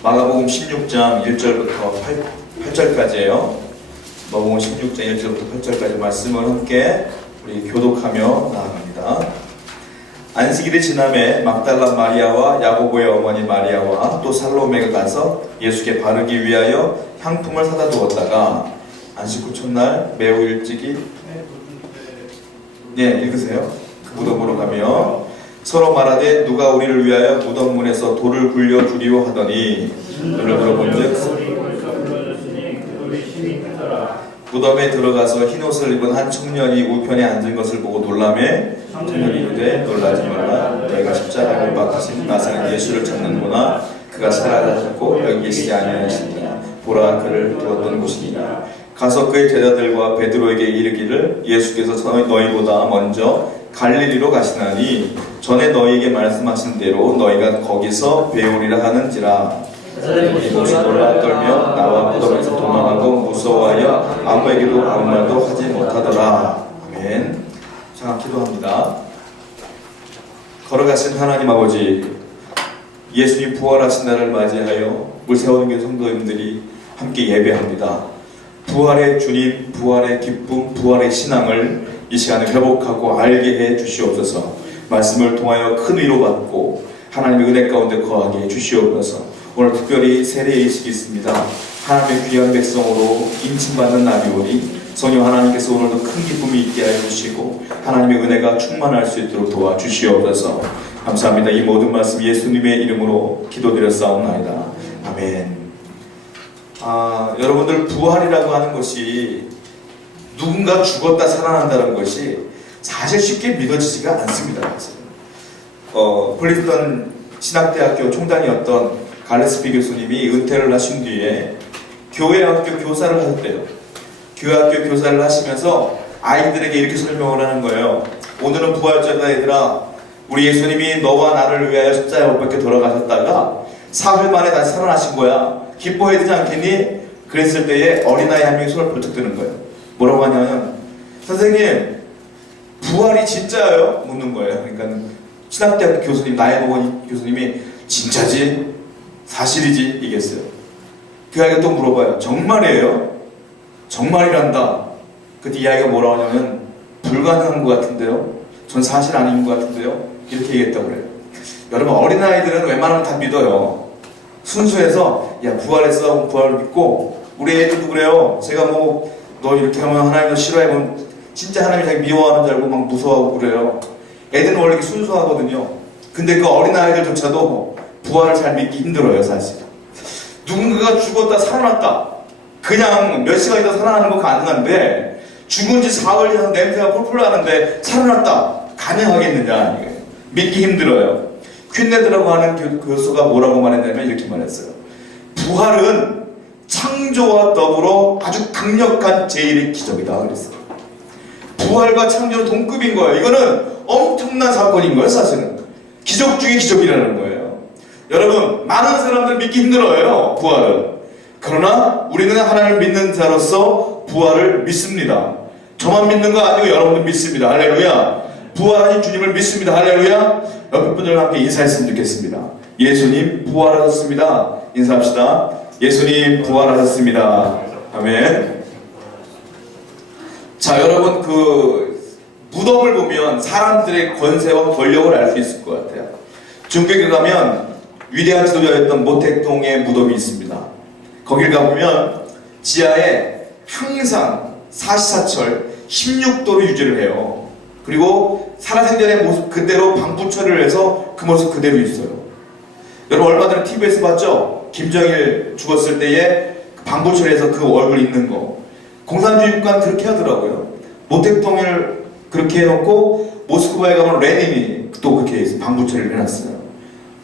마가복음 16장 1절부터 8절까지예요. 마가복음 16장 1절부터 8절까지 말씀을 함께 우리 교독하며 나아갑니다. 안식일이 지남에 막달라 마리아와 야고보의 어머니 마리아와 또 살로메가 가서 예수께 바르기 위하여 향품을 사다 두었다가 안식 후 첫날 매우 일찍이 읽으세요. 그 무덤으로 가며 서로 말하되 누가 우리를 위하여 무덤 문에서 돌을 굴려 주리오 하더니 너를 들어본즉 무덤에 들어가서 흰옷을 입은 한 청년이 우편에 앉은 것을 보고 놀라매 청년이 이르되 놀라지 말라 너희가 십자가를 박히신 나사렛 예수를 찾는구나. 그가 살아나셨고 여기 계시지 아니하시니라. 보라 그를 두었던 곳이니라. 가서 그의 제자들과 베드로에게 이르기를 예수께서 너희보다 먼저 갈릴리로 가시나니 전에 너희에게 말씀하신 대로 너희가 거기서 배우리라 하는지라. 이곳이 놀라 떨며 나와 무덤에서 도망하고 무서워하여 아무에게도 아무 말도 하지 못하더라. 아멘. 자, 기도합니다. 걸어가신 하나님 아버지, 예수님 부활하신 날을 맞이하여 물세워동교 성도님들이 함께 예배합니다. 부활의 주님, 부활의 기쁨, 부활의 신앙을 이 시간에 회복하고 알게 해 주시옵소서. 말씀을 통하여 큰 위로받고 하나님의 은혜 가운데 거하게 해 주시옵소서. 오늘 특별히 세례의식이 있습니다. 하나님의 귀한 백성으로 인침받는 날이오니 성령 하나님께서 오늘도 큰 기쁨이 있게 하여 주시고 하나님의 은혜가 충만할 수 있도록 도와주시옵소서. 감사합니다. 이 모든 말씀 예수님의 이름으로 기도드렸사옵나이다. 아멘. 여러분들 부활이라고 하는 것이 누군가 죽었다 살아난다는 것이 사실 쉽게 믿어지지가 않습니다. 플린스턴 신학대학교 총장이었던 갈레스피 교수님이 은퇴를 하신 뒤에 교회학교 교사를 하셨대요. 교회학교 교사를 하시면서 아이들에게 이렇게 설명을 하는 거예요. 오늘은 부활절이다 얘들아. 우리 예수님이 너와 나를 위하여 십자가에 못 박혀 돌아가셨다가 사흘 만에 다시 살아나신 거야. 기뻐해야 되지 않겠니? 그랬을 때에 어린아이 한 명이 손을 벌쩍 드는 거예요. 뭐라고 하냐면 선생님 부활이 진짜예요? 묻는 거예요. 그러니까 신학대학교 교수님 나이 먹은 교수님이 진짜지? 사실이지? 이겠어요. 그 아이가 또 물어봐요. 정말이에요? 정말이란다. 그때 이 아이가 뭐라고 하냐면 불가능한 것 같은데요? 전 사실 아닌 것 같은데요? 이렇게 얘기했다고 그래요. 여러분 어린아이들은 웬만하면 다 믿어요. 순수해서 야 부활했어 부활을 믿고 우리 애들도 그래요. 제가 너 이렇게 하면 하나님 너 싫어하면 진짜 하나님이 자기 미워하는 줄 알고 막 무서워하고 그래요. 애들은 원래 이렇게 순수하거든요. 근데 그 어린아이들조차도 부활을 잘 믿기 힘들어요. 사실 누군가가 죽었다 살아났다 그냥 몇 시간 있다 살아나는 거 가능한데 죽은 지 사흘 이상 냄새가 폴폴 나는데 살아났다 가능하겠느냐. 믿기 힘들어요. 퀸네드라고 하는 교수가 뭐라고 말했냐면 이렇게 말했어요. 부활은 창조와 더불어 아주 강력한 제1의 기적이다 그랬어요. 부활과 창조는 동급인 거예요. 이거는 엄청난 사건인 거예요. 사실은 기적 중의 기적이라는 거예요. 여러분 많은 사람들 믿기 힘들어요. 부활은. 그러나 우리는 하나님을 믿는 자로서 부활을 믿습니다. 저만 믿는 거 아니고 여러분도 믿습니다. 할렐루야. 부활하신 주님을 믿습니다. 할렐루야. 옆에 분들과 함께 인사했으면 좋겠습니다. 예수님 부활하셨습니다. 인사합시다. 예수님 부활하셨습니다. 아멘. 자, 여러분 무덤을 보면 사람들의 권세와 권력을 알 수 있을 것 같아요. 중국에 가면 위대한 지도자였던 모택동의 무덤이 있습니다. 거길 가보면 지하에 항상 사시사철 16도로 유지를 해요. 그리고 살아생전의 모습 그대로 방부 처리를 해서 그 모습 그대로 있어요. 여러분 얼마 전에 TV에서 봤죠? 김정일 죽었을 때에 방부 처리해서 그 얼굴 있는 거. 공산주의 국가는 그렇게 하더라고요. 모택동을 그렇게 해놓고 모스크바에 가면 레닌이 또 그렇게 해서 방부 처리를 해놨어요.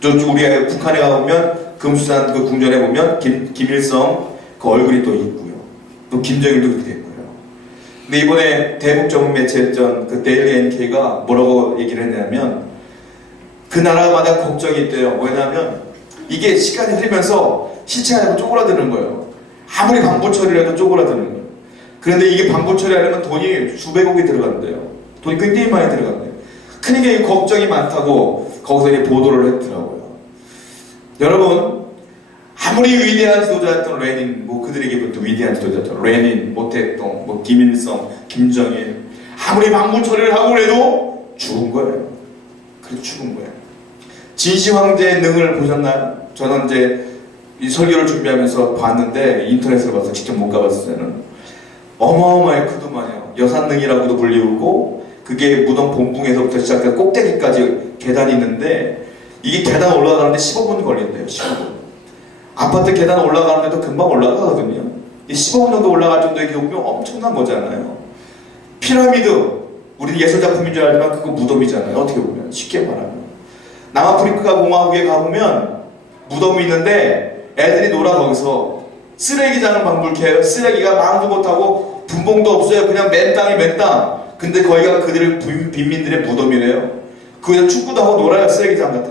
우리 북한에 가보면 금수산 그 궁전에 보면 김일성 그 얼굴이 또 있고요. 또 김정일도 그렇게 됐고요. 근데 이번에 대북 전문 매체였던 그 데일리 NK가 뭐라고 얘기를 했냐면 그 나라마다 걱정이 있대요. 왜냐하면 이게 시간이 흐르면서 시체가 쪼그라드는 거예요. 아무리 방부 처리를 해도 쪼그라드는 거예요. 그런데 이게 방부 처리하려면 돈이 수백억이 들어간대요. 돈이 굉장히 많이 들어간대요. 그러니까 이 걱정이 많다고 거기서 이제 보도를 했더라고요. 여러분 아무리 위대한 지도자였던 레닌, 뭐 그들에게부터 위대한 지도자였던 레닌, 모택동, 뭐 김일성, 김정일, 아무리 방문 처리를 하고 그래도 죽은 거예요. 그래도 죽은 거예요. 진시 황제의 능을 보셨나요? 저는 이제 이 설교를 준비하면서 봤는데 인터넷으로 봐서 직접 못 가봤어요. 저는 어마어마하게 크더만요. 여산능이라고도 불리우고 그게 무덤 본붕에서부터 시작해서 꼭대기까지 계단이 있는데 이게 계단 올라가는데 15분 걸린대요. 15분. 아파트 계단 올라가는데도 금방 올라가거든요. 15분 정도 올라갈 정도의 경우면 엄청난 거잖아요. 피라미드, 우리 예술작품인 줄 알지만 그거 무덤이잖아요. 어떻게 보면 쉽게 말하면 남아프리카 공화국에 가보면 무덤이 있는데 애들이 놀아. 거기서 쓰레기장을 방불케 해요. 쓰레기가 망도 못하고 분봉도 없어요. 그냥 맨 땅에 맨 땅. 근데 거기가 그들의 빈민들의 무덤이래요. 거기서 축구도 하고 놀아요. 쓰레기장 같아.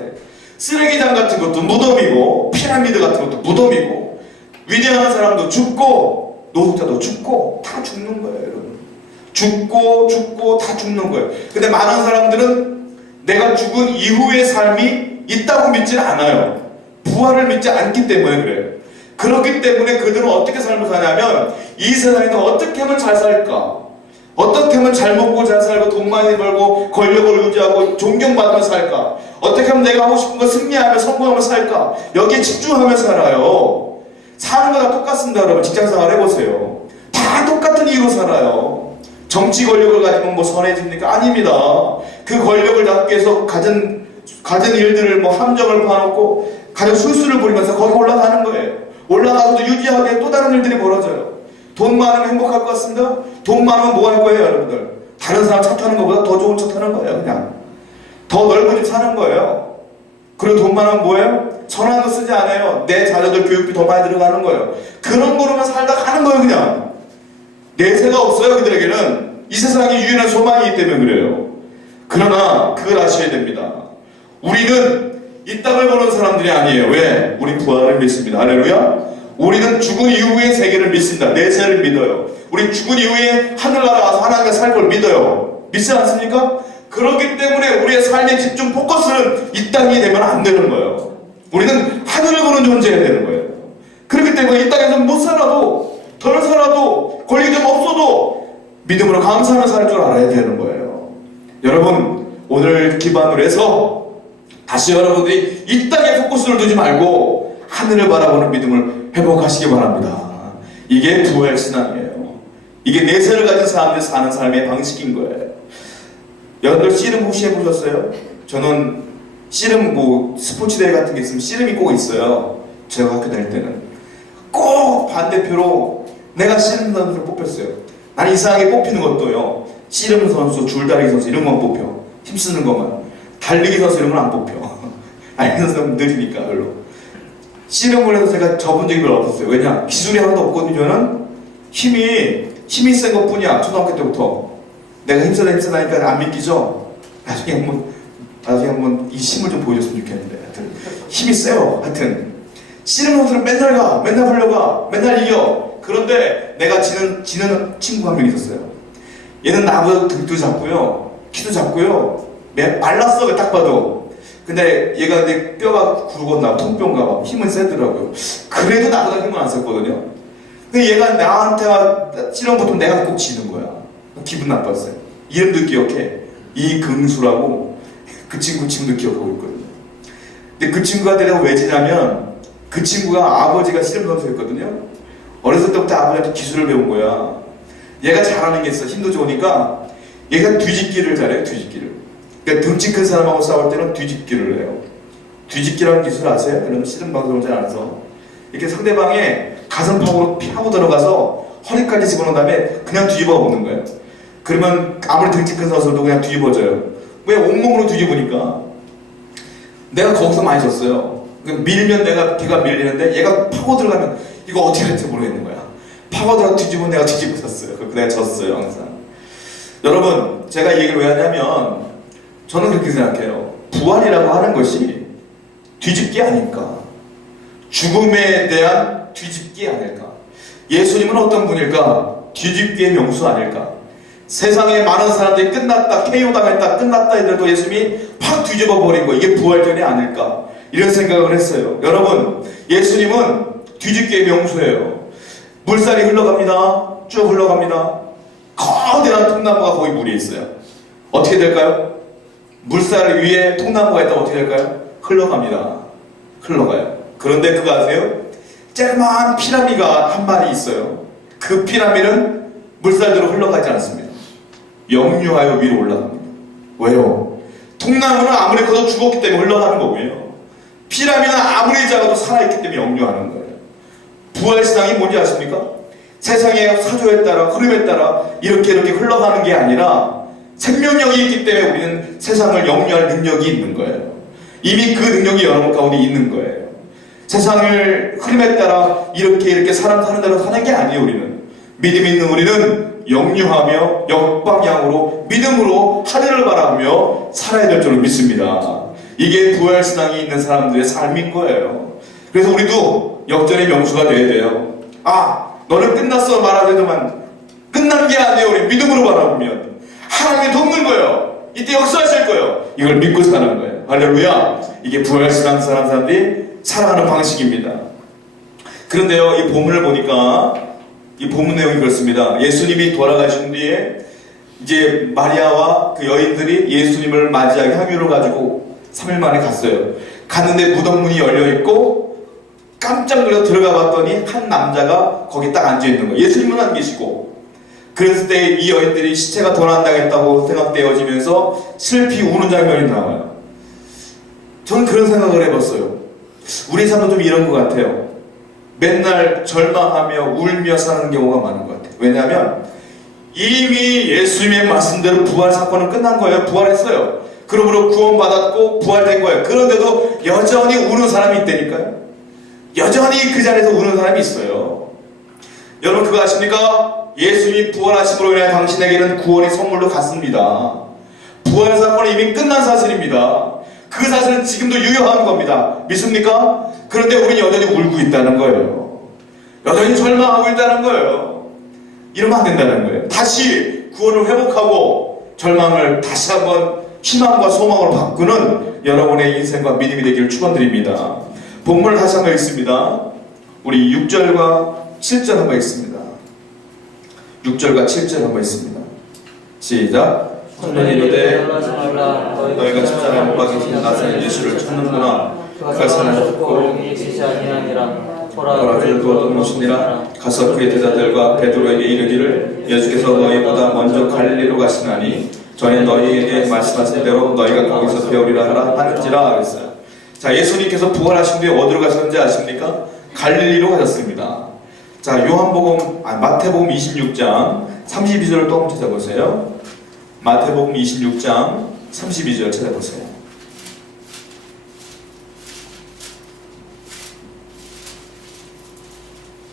쓰레기장 같은 것도 무덤이고 피라미드 같은 것도 무덤이고 위대한 사람도 죽고 노숙자도 죽고 다 죽는 거예요. 여러분. 죽고 다 죽는 거예요. 근데 많은 사람들은 내가 죽은 이후의 삶이 있다고 믿지는 않아요. 부활을 믿지 않기 때문에 그래요. 그렇기 때문에 그들은 어떻게 삶을 사냐면 이 세상에서 어떻게 하면 잘 살까? 어떻게 하면 잘 먹고 잘 살고 돈 많이 벌고 권력을 유지하고 존경받으며 살까? 어떻게 하면 내가 하고 싶은 거 승리하며 성공하며 살까? 여기에 집중하며 살아요. 사는 거 다 똑같습니다. 여러분 직장생활 해보세요. 다 똑같은 이유로 살아요. 정치 권력을 가지면 뭐 선해집니까? 아닙니다. 그 권력을 잡기 위해서 가진 일들을 뭐 함정을 파놓고 가진 술수를 부리면서 거기 올라가는 거예요. 올라가서도 유지하게 또 다른 일들이 벌어져요. 돈 많으면 행복할 것 같습니다. 돈 많으면 뭐 할 거예요, 여러분들? 다른 사람 차 타는 것보다 더 좋은 차 타는 거예요, 그냥. 더 넓은 집 사는 거예요. 그리고 돈 많으면 뭐예요? 선한 거 쓰지 않아요. 내 자녀들 교육비 더 많이 들어가는 거예요. 그런 거로만 살다 가는 거예요, 그냥. 내세가 없어요, 그들에게는. 이 세상이 유일한 소망이기 때문에 그래요. 그러나 그걸 아셔야 됩니다. 우리는 이 땅을 보는 사람들이 아니에요. 왜? 우리 부활을 믿습니다. 할렐루야. 우리는 죽은 이후의 세계를 믿습니다. 내세를 믿어요. 우리 죽은 이후에 하늘나라 가서 하나님과 살 걸 믿어요. 믿지 않습니까? 그렇기 때문에 우리의 삶의 집중 포커스는 이 땅이 되면 안 되는 거예요. 우리는 하늘을 보는 존재가 되는 거예요. 그렇기 때문에 이 땅에서 못 살아도 덜 살아도 권리 좀 없어도 믿음으로 감사하며 살 줄 알아야 되는 거예요. 여러분 오늘 기반으로 해서 다시 여러분들이 이 땅에 포커스를 두지 말고 하늘을 바라보는 믿음을 회복하시기 바랍니다. 이게 부활 신앙이에요. 이게 내세를 가진 사람들이 사는 삶의 방식인 거예요. 여러분들 씨름 혹시 해보셨어요? 저는 씨름 뭐 스포츠 대회 같은 게 있으면 씨름이 꼭 있어요. 제가 학교 다닐 때는 꼭 반대표로 내가 씨름 선수를 뽑혔어요. 난 이상하게 뽑히는 것도요. 씨름 선수, 줄다리기 선수 이런 건 뽑혀. 힘쓰는 것만. 달리기 선수 이런 건 안 뽑혀. 알는 사람은 느리니까 별로. 씨름을 해서 제가 접은 적이 별로 없었어요. 왜냐? 기술이 하나도 없거든요. 저는 힘이 센 것 뿐이야. 초등학교 때부터. 내가 힘쓰다니까 안 믿기죠? 나중에 한번 이 힘을 좀 보여줬으면 좋겠는데. 하여튼 힘이 세요. 하여튼 씨름 선수는 맨날 가. 맨날 불려가. 맨날 이겨. 그런데 내가 지는 친구 한 명 있었어요. 얘는 나보다 등도 작고요. 키도 작고요. 말랐어. 딱 봐도. 근데 얘가 이제 뼈가 굵었나 통뼈인가 봐. 힘은 세더라고요. 그래도 나보다 힘은 안 셌거든요. 근데 얘가 나한테 씨름 보통 내가 꼭 지는 거야. 기분 나빴어요. 이름도 기억해. 이금수라고. 그 친구 지금도 기억하고 있거든요. 근데 그 친구가 내가 왜 지냐면 그 친구가 아버지가 씨름 선수였거든요. 어렸을 때부터 아버지한테 기술을 배운 거야. 얘가 잘하는 게 있어. 힘도 좋으니까 얘가 뒤집기를 잘해요. 뒤집기를. 그러니까 등치 큰 사람하고 싸울 때는 뒤집기를 해요. 뒤집기라는 기술 아세요? 여러분 씨름 방송을 잘 안 해서 이렇게 상대방의 가슴팍으로 파고 들어가서 허리까지 집어넣은 다음에 그냥 뒤집어 먹는 거예요. 그러면 아무리 등치 큰 선수도 그냥 뒤집어져요. 왜? 온몸으로 뒤집으니까. 내가 거기서 많이 졌어요. 밀면 걔가 밀리는데 얘가 파고 들어가면 이거 어떻게 할지 모르겠는 거야. 파고 들어가 뒤집으면 내가 뒤집어졌어요. 그래서 내가 졌어요 항상. 여러분 제가 이 얘기를 왜 하냐면 저는 그렇게 생각해요. 부활이라고 하는 것이 뒤집기 아닐까? 죽음에 대한 뒤집기 아닐까? 예수님은 어떤 분일까? 뒤집기의 명수 아닐까? 세상에 많은 사람들이 끝났다, KO 당했다, 끝났다 이래도 예수님이 팍 뒤집어 버린 거 이게 부활전이 아닐까? 이런 생각을 했어요. 여러분, 예수님은 뒤집개의 명수예요. 물살이 흘러갑니다. 쭉 흘러갑니다. 거대한 통나무가 거기 물이 있어요. 어떻게 될까요? 물살 위에 통나무가 있다면 어떻게 될까요? 흘러갑니다. 흘러가요. 그런데 그거 아세요? 쬐그만 피라미가 한 마리 있어요. 그 피라미는 물살대로 흘러가지 않습니다. 역류하여 위로 올라갑니다. 왜요? 통나무는 아무리 커도 죽었기 때문에 흘러가는 거고요. 피라미는 아무리 작아도 살아있기 때문에 역류하는 거예요. 부활신앙이 뭔지 아십니까? 세상의 사조에 따라 흐름에 따라 이렇게 흘러가는 게 아니라 생명력이 있기 때문에 우리는 세상을 역류할 능력이 있는 거예요. 이미 그 능력이 여러분 가운데 있는 거예요. 세상을 흐름에 따라 이렇게 사람 사는 대로 사는 게 아니에요. 우리는 믿음 있는 우리는 역류하며 역방향으로 믿음으로 하늘을 바라보며 살아야 될 줄로 믿습니다. 이게 부활신앙이 있는 사람들의 삶인 거예요. 그래서 우리도 역전의 명수가 되어야 돼요. 너는 끝났어 말하려더만 끝난 게 아니에요. 우리 믿음으로 바라보면 하나님이 돕는 거예요. 이때 역사하실 거예요. 이걸 믿고 사는 거예요. 할렐루야. 이게 부활신앙 사람들이 살아가는 방식입니다. 그런데요, 이 본문을 보니까 이 본문 내용이 그렇습니다. 예수님이 돌아가신 뒤에 이제 마리아와 그 여인들이 예수님을 맞이하기 향유를 가지고 3일 만에 갔어요. 갔는데 무덤 문이 열려있고 깜짝 놀라서 들어가 봤더니 한 남자가 거기 딱 앉아있는 거예요. 예수님은 안 계시고. 그랬을 때 이 여인들이 시체가 도난당했다고 생각되어지면서 슬피 우는 장면이 나와요. 저는 그런 생각을 해봤어요. 우리 삶도 좀 이런 것 같아요. 맨날 절망하며 울며 사는 경우가 많은 것 같아요. 왜냐하면 이미 예수님의 말씀대로 부활 사건은 끝난 거예요. 부활했어요. 그러므로 구원받았고 부활된 거예요. 그런데도 여전히 우는 사람이 있다니까요. 여전히 그 자리에서 우는 사람이 있어요. 여러분 그거 아십니까? 예수님이 부활하심으로 인해 당신에게는 구원이 선물로 갔습니다. 부활 사건은 이미 끝난 사실입니다. 그 사실은 지금도 유효한 겁니다. 믿습니까? 그런데 우리는 여전히 울고 있다는 거예요. 여전히 절망하고 있다는 거예요. 이러면 안 된다는 거예요. 다시 구원을 회복하고 절망을 다시 한번 희망과 소망으로 바꾸는 여러분의 인생과 믿음이 되기를 축원드립니다. 본문을 다시 한번 읽습니다. 우리 6절과 7절 한번 읽습니다. 6절과 7절 한번 읽습니다. 시작. 손을 이르되 너희가 십자가에 못 박히신 나사렛 예수를 찾는구나. 그가 살아났고 계시지 아니하니라. 보라 그를 두어 놓으시니라. 가서 그의 제자들과 베드로에게 이르기를 예수께서 너희보다 먼저 갈릴리로 가시나니 전에 너희에게 말씀하신 대로 너희가 거기서 배우리라 하라 하는지라 그랬어요. 자, 예수님께서 부활하신 뒤에 어디로 가셨는지 아십니까? 갈릴리로 가셨습니다. 자, 마태복음 26장 32절을 또 한번 찾아보세요. 마태복음 26장 32절 찾아보세요.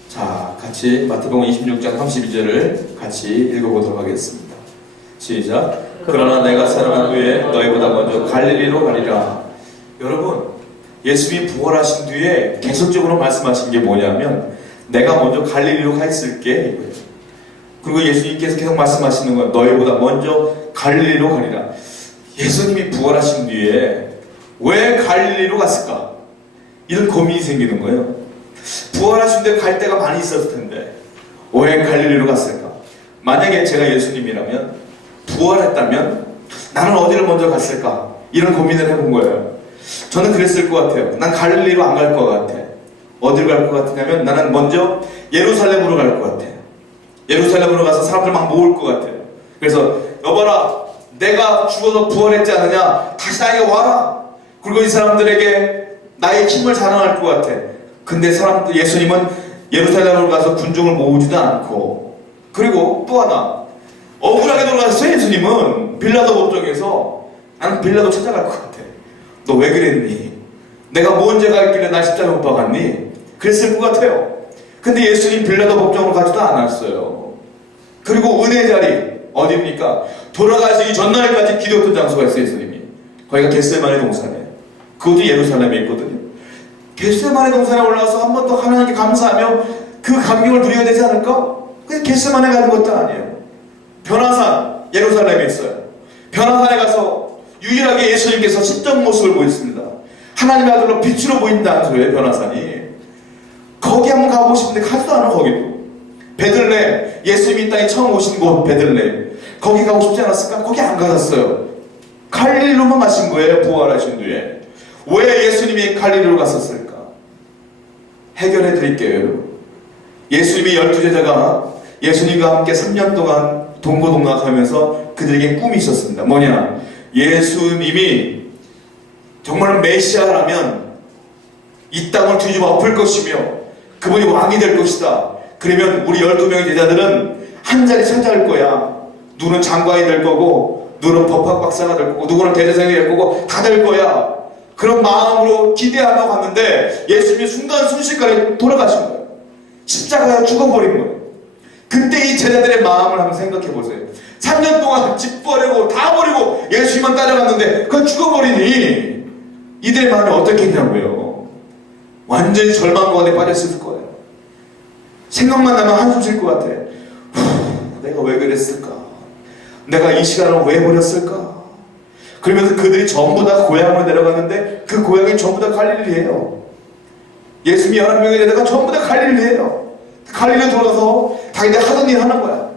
자, 같이 마태복음 26장 32절을 같이 읽어보도록 하겠습니다. 시작. 그러나 내가 살아난 후에 너희보다 먼저 갈릴리로 가리라. 여러분, 예수님이 부활하신 뒤에 계속적으로 말씀하신 게 뭐냐면 내가 먼저 갈릴리로 가 있을게 이거예요. 그리고 예수님께서 계속 말씀하시는 건 너희보다 먼저 갈릴리로 가리라. 예수님이 부활하신 뒤에 왜 갈릴리로 갔을까? 이런 고민이 생기는 거예요. 부활하신 뒤에 갈 데가 많이 있었을 텐데 왜 갈릴리로 갔을까? 만약에 제가 예수님이라면 부활했다면 나는 어디를 먼저 갔을까? 이런 고민을 해본 거예요. 저는 그랬을 것 같아요. 난 갈릴리로 안 갈 것 같아. 어디로 갈 것 같으냐면 나는 먼저 예루살렘으로 갈 것 같아. 예루살렘으로 가서 사람들 막 모을 것 같아요. 그래서 여봐라, 내가 죽어서 부활했지 않느냐, 다시 나에게 와라. 그리고 이 사람들에게 나의 힘을 자랑할 것 같아. 근데 예수님은 예루살렘으로 가서 군중을 모으지도 않고, 그리고 또 하나 억울하게 돌아가셨어요. 예수님은 빌라도 법정에서 나는 빌라도 찾아갈 것 같아. 너 왜 그랬니? 내가 뭔 죄가 있길래 날 십자가에 못 박았니? 그랬을 것 같아요. 근데 예수님 빌라도 법정으로 가지도 않았어요. 그리고 은혜 자리 어디입니까? 돌아가시기 전날까지 기도했던 장소가 있어요. 예수님이 거기가 겟세마네 동산이에요. 그것도 예루살렘에 있거든요. 겟세마네 동산에 올라가서 한 번 더 하나님께 감사하며 그 감격을 누려야 되지 않을까? 그게 겟세마네 가는 것도 아니에요. 변화산 예루살렘에 있어요. 변화산에 가서 유일하게 예수님께서 신적 모습을 보였습니다. 하나님의 아들로 빛으로 보인다는 소리예요. 변화산이. 거기 한번 가보고 싶은데 가지도 않아. 거기도 베들레헴, 예수님이 이 땅에 처음 오신 곳 베들레헴, 거기 가고 싶지 않았을까? 거기 안 가셨어요. 갈릴리로만 가신 거예요. 부활하신 뒤에. 왜 예수님이 갈릴리로 갔었을까? 해결해 드릴게요. 여러분. 예수님이 12제자가 예수님과 함께 3년 동안 동고동락하면서 그들에게 꿈이 있었습니다. 뭐냐? 예수님이 정말 메시아라면 이 땅을 뒤집어 엎을 것이며 그분이 왕이 될 것이다. 그러면 우리 12명의 제자들은 한 자리 차지할 거야. 누구는 장관이 될 거고, 누구는 법학 박사가 될 거고, 누구는 대제사장이 될 거고, 다 될 거야. 그런 마음으로 기대하며 갔는데 예수님이 순식간에 돌아가신 거예요. 십자가에 죽어버린 거예요. 그때 이 제자들의 마음을 한번 생각해 보세요. 3년 동안 집 버리고 다 버리고 예수님만 따라갔는데 그걸 죽어버리니 이들의 마음이 어떻게 했냐고요. 완전히 절망 가운데 빠졌을 거예요. 생각만 나면 한숨 쉴 것 같아. 내가 왜 그랬을까? 내가 이 시간을 왜 버렸을까? 그러면서 그들이 전부 다 고향으로 내려갔는데 그 고향이 전부 다 갈릴리예요. 예수님이 11명의 제자가 전부 다 갈릴리예요. 갈릴리로 돌아가서 자기들 하던 일 하는 거야.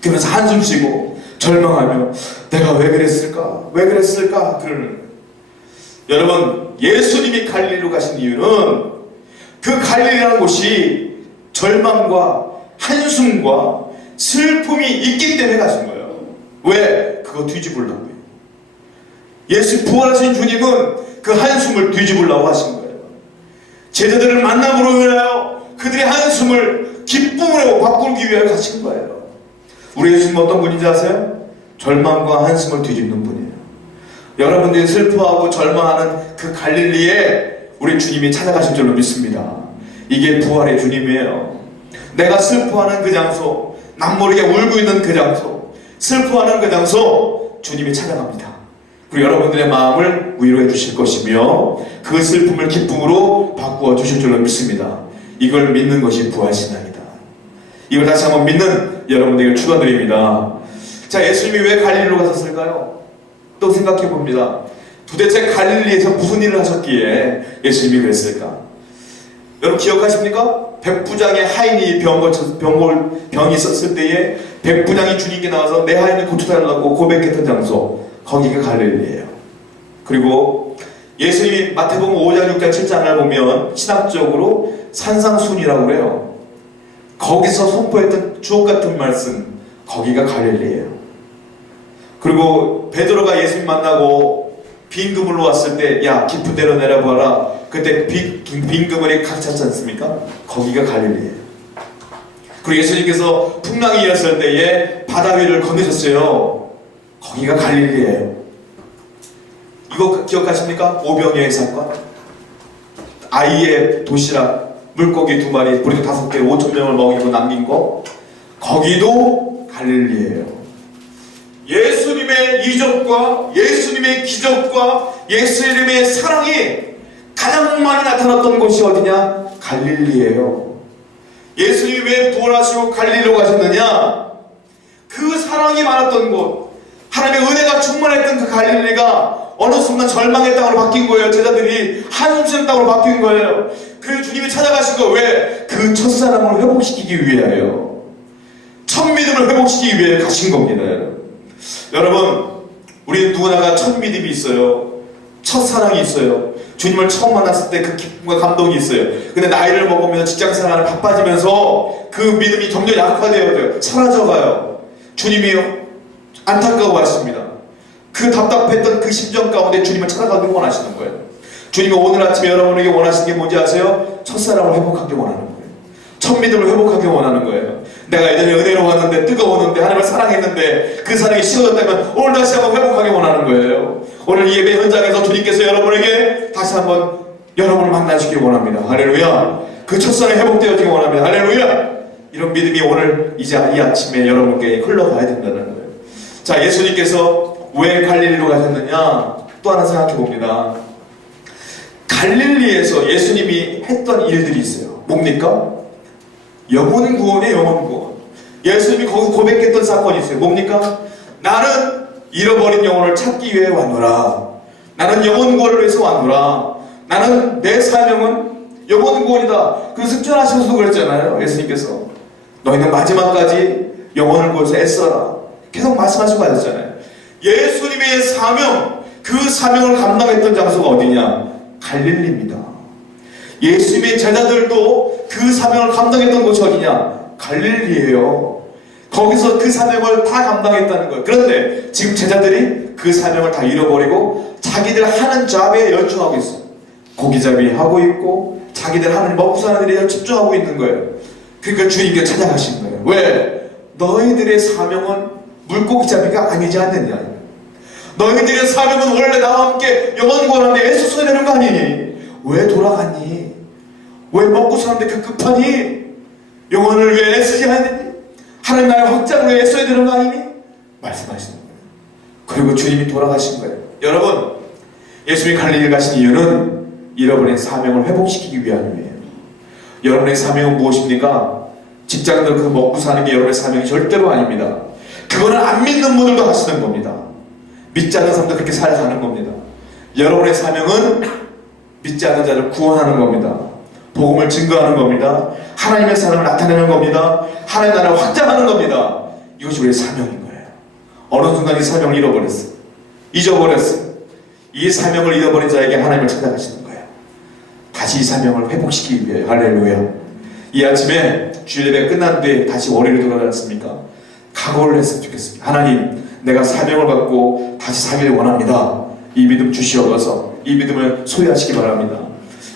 그러면서 한숨 쉬고 절망하며 내가 왜 그랬을까? 왜 그랬을까? 그러는 거예요. 여러분, 예수님이 갈릴리로 가신 이유는 그 갈릴리라는 곳이 절망과 한숨과 슬픔이 있기 때문에 가신 거예요. 왜? 그거 뒤집으려고요. 예수 부활하신 주님은 그 한숨을 뒤집으려고 하신 거예요. 제자들을 만남으로 인하여 그들의 한숨을 기쁨으로 바꾸기 위해 가신 거예요. 우리 예수님은 어떤 분인지 아세요? 절망과 한숨을 뒤집는 분이에요. 여러분들이 슬퍼하고 절망하는 그 갈릴리에 우리 주님이 찾아가신 줄로 믿습니다. 이게 부활의 주님이에요. 내가 슬퍼하는 그 장소, 남모르게 울고 있는 그 장소, 슬퍼하는 그 장소 주님이 찾아갑니다. 그리고 여러분들의 마음을 위로해 주실 것이며 그 슬픔을 기쁨으로 바꾸어 주실 줄로 믿습니다. 이걸 믿는 것이 부활신앙이다. 이걸 다시 한번 믿는 여러분들에게 축원드립니다. 자, 예수님이 왜 갈릴리로 가셨을까요? 또 생각해 봅니다. 도대체 갈릴리에서 무슨 일을 하셨기에 예수님이 그랬을까? 여러분 기억하십니까? 백부장의 하인이 병이 있었을 때에 백부장이 주님께 나와서 내 하인을 고쳐달라고 고백했던 장소, 거기가 갈릴리예요. 그리고 예수님이 마태복음 5장, 6장, 7장을 보면 신학적으로 산상순이라고 그래요. 거기서 선포했던 주옥같은 말씀, 거기가 갈릴리예요. 그리고 베드로가 예수님 만나고 빈 그물로 왔을 때 야 깊은 데로 내려봐라. 그때 빈 그물이 가득 찼지 않습니까? 거기가 갈릴리예요. 그리고 예수님께서 풍랑이 일었을 때에 바다 위를 건너셨어요. 거기가 갈릴리예요. 이거 기억하십니까? 오병이어의 사건. 아이의 도시락 물고기 2마리 보리도 5개 5,000명을 먹이고 남긴 거, 거기도 갈릴리예요. 예수님의 이적과 예수님의 기적과 예수님의 사랑이 가장 많이 나타났던 곳이 어디냐? 갈릴리예요. 예수님이 왜 부활하시고 갈릴리로 가셨느냐? 그 사랑이 많았던 곳, 하나님의 은혜가 충만했던 그 갈릴리가 어느 순간 절망의 땅으로 바뀐 거예요. 제자들이 한숨 쉬는 땅으로 바뀐 거예요. 그 주님이 찾아가신 거 왜? 그 첫사랑을 회복시키기 위하여, 첫 믿음을 회복시키기 위해 가신 겁니다. 여러분, 우리 누구나가 첫 믿음이 있어요. 첫 사랑이 있어요. 주님을 처음 만났을 때 그 기쁨과 감동이 있어요. 근데 나이를 먹으면서 직장생활을 바빠지면서 그 믿음이 점점 약화되어요. 사라져가요. 주님이 안타까워하십니다. 그 답답했던 그 심정 가운데 주님을 찾아가길 원하시는 거예요. 주님이 오늘 아침에 여러분에게 원하시는 게 뭔지 아세요? 첫사랑을 회복하길 원하는 거예요. 첫 믿음을 회복하길 원하는 거예요. 내가 예전에 은혜로웠는데, 뜨거웠는데, 하나님을 사랑했는데 그 사랑이 식어졌다면 오늘 다시 한번 회복하길 원하는 거예요. 오늘 이 예배 현장에서 주님께서 여러분에게 다시 한번 여러분을 만나시길 원합니다. 할렐루야. 그 첫사랑이 회복되어지길 원합니다. 할렐루야. 이런 믿음이 오늘 이제 이 아침에 여러분께 흘러가야 된다는 거예요. 자, 예수님께서 왜 갈릴리로 가셨느냐? 또 하나 생각해 봅니다. 갈릴리에서 예수님이 했던 일들이 있어요. 뭡니까? 영혼 구원이에요. 영혼 구원. 예수님이 거기서 고백했던 사건이 있어요. 뭡니까? 나는 잃어버린 영혼을 찾기 위해 왔노라. 나는 영혼 구원을 위해서 왔노라. 나는 내 사명은 영원 구원이다. 그 승천하셔서 그랬잖아요. 예수님께서 너희는 마지막까지 영원을 구해서 애써라. 계속 말씀하시고 하셨잖아요. 예수님의 사명, 그 사명을 감당했던 장소가 어디냐? 갈릴리입니다. 예수님의 제자들도 그 사명을 감당했던 곳이 어디냐? 갈릴리예요. 거기서 그 사명을 다 감당했다는 거예요. 그런데 지금 제자들이 그 사명을 다 잃어버리고 자기들 하는 잡에 열중하고 있어요. 고기잡이 하고 있고 자기들 하는 먹고 사는 일에 집중하고 있는 거예요. 그러니까 주님께 찾아가신 거예요. 왜? 너희들의 사명은 물고기잡이가 아니지 않느냐. 너희들의 사명은 원래 나와 함께 영원 구원하는데 애써야 되는 거 아니니? 왜 돌아갔니? 왜 먹고 사는데 급급하니? 영혼을 왜 애쓰지 않느니? 하나님 나라의 확장을 왜 애써야 되는 거 아니니? 말씀하시는 거예요. 그리고 주님이 돌아가신 거예요. 여러분, 예수님이 갈릴리 가신 이유는 잃어버린 사명을 회복시키기 위함이에요. 여러분의 사명은 무엇입니까? 직장들 그 먹고 사는 게 여러분의 사명이 절대로 아닙니다. 그거는 안 믿는 분들도 하시는 겁니다. 믿지 않는 사람도 그렇게 살아가는 겁니다. 여러분의 사명은 믿지 않는 자를 구원하는 겁니다. 복음을 증거하는 겁니다. 하나님의 사랑을 나타내는 겁니다. 하나님의 나라를 확장하는 겁니다. 이것이 우리의 사명인 거예요. 어느 순간 이 사명을 잃어버렸어요. 잊어버렸어요. 이 사명을 잃어버린 자에게 하나님을 찾아가시는 거예요. 다시 이 사명을 회복시키기 위해. 할렐루야. 이 아침에 주일예배 끝난 뒤에 다시 월요일에 돌아가지 않습니까? 각오를 했으면 좋겠습니다. 하나님, 내가 사명을 갖고 다시 살기를 원합니다. 이 믿음 주시옵소서. 이 믿음을 소유하시기 바랍니다.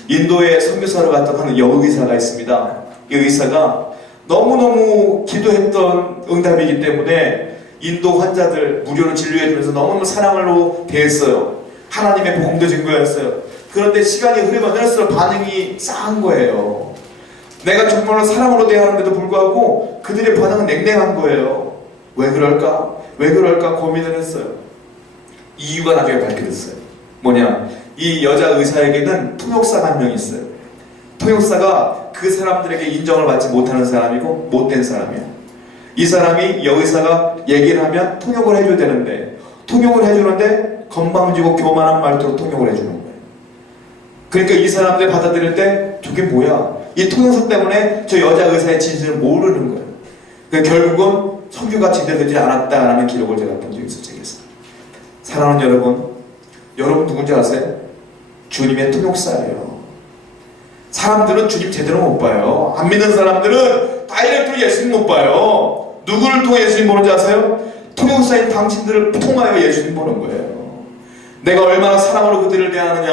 인도에 선교사로 갔던 한 여의사가 있습니다. 이 의사가 너무너무 기도했던 응답이기 때문에 인도 환자들 무료로 진료해주면서 너무너무 사랑으로 대했어요. 하나님의 복음도 증거했어요. 그런데 시간이 흐르면 흐를수록 반응이 싸한 거예요. 내가 정말로 사랑으로 대하는데도 불구하고 그들의 반응은 냉랭한 거예요. 왜 그럴까? 왜 그럴까 고민을 했어요. 이유가 나중에 밝혀졌어요. 뭐냐? 이 여자 의사에게는 통역사가 한 명 있어요. 통역사가 그 사람들에게 인정을 받지 못하는 사람이고 못된 사람이에요. 이 사람이 여의사가 얘기를 하면 통역을 해줘야 되는데 통역을 해주는데 건방지고 교만한 말투로 통역을 해주는 거예요. 그러니까 이 사람들 받아들일 때 저게 뭐야? 이 통역사 때문에 저 여자 의사의 진실을 모르는 거예요. 그러니까 결국은 선교가 제대되지 않았다라는 기록을 제가 본 적이 있어요. 책에서. 사랑하는 여러분 누군지 아세요? 주님의 통역사예요. 사람들은 주님 제대로 못 봐요. 안 믿는 사람들은 다이렉트로 예수님 못 봐요. 누구를 통해 예수님 보는지 아세요? 통역사인 당신들을 통하여 예수님 보는 거예요. 내가 얼마나 사랑으로 그들을 대하느냐,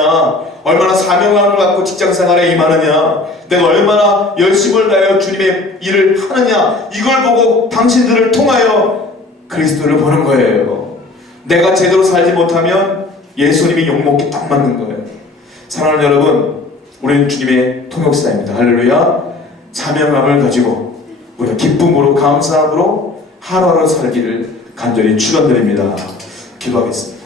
얼마나 사명감을 갖고 직장생활에 임하느냐, 내가 얼마나 열심을 다하여 주님의 일을 하느냐, 이걸 보고 당신들을 통하여 그리스도를 보는 거예요. 내가 제대로 살지 못하면 예수님이 욕먹기 딱 맞는 거예요. 사랑하는 여러분, 우리는 주님의 통역사입니다. 할렐루야. 사명감을 가지고 우리가 기쁨으로 감사함으로 하루하루 살기를 간절히 축원드립니다. 기도하겠습니다.